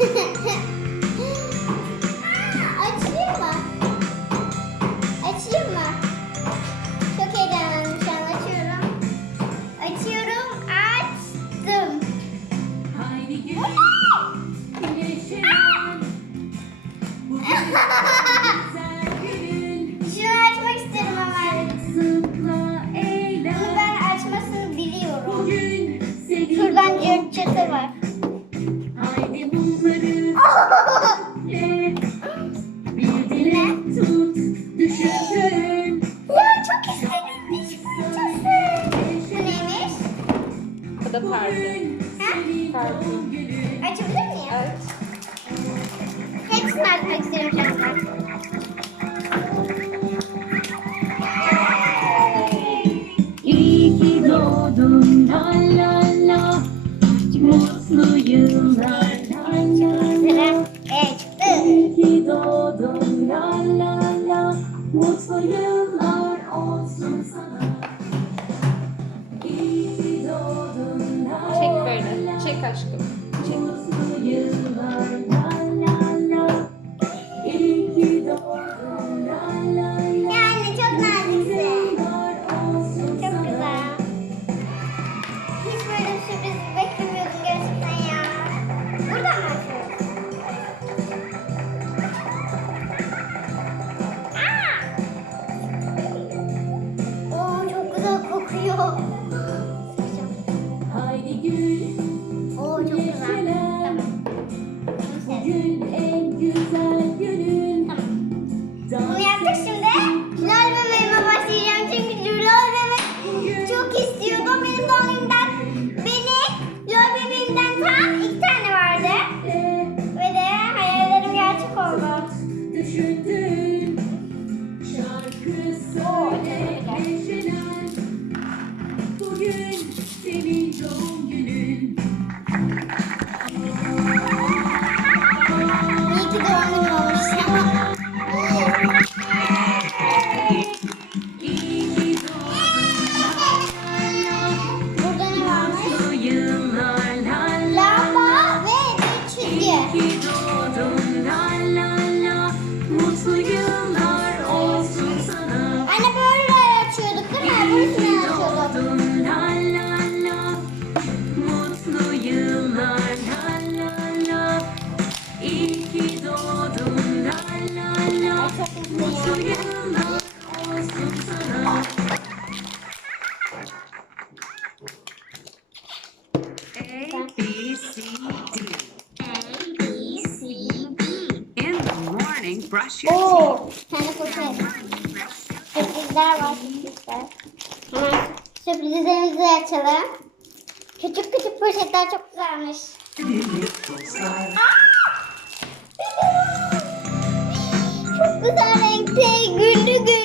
Aa, açılır mı? Açılır mı? Çok heyecanlandım. Açıyorum. Açtım. vermek isterim şahsen. İyi ki doğdun Mutlu yıllar la la la İyi ki doğdun Mutlu yıllar olsun sana İyi ki doğdun la la la Çek böyle, çek aşkım Çek. mutlu yıllar la la Mutlu yıllar olsun sana A, B, C, D. A, B, C, D. In the morning, brush your Oo, bir tane foto yap. Sürprizler var sürprizler. Açalım. Poşetler çok güzelmiş. çok güzel renkte güldü güldü.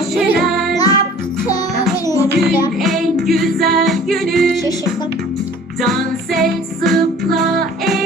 neşeler. Bugün en güzel günü. Şaşırdım. Dans et, zıpla, eğlen.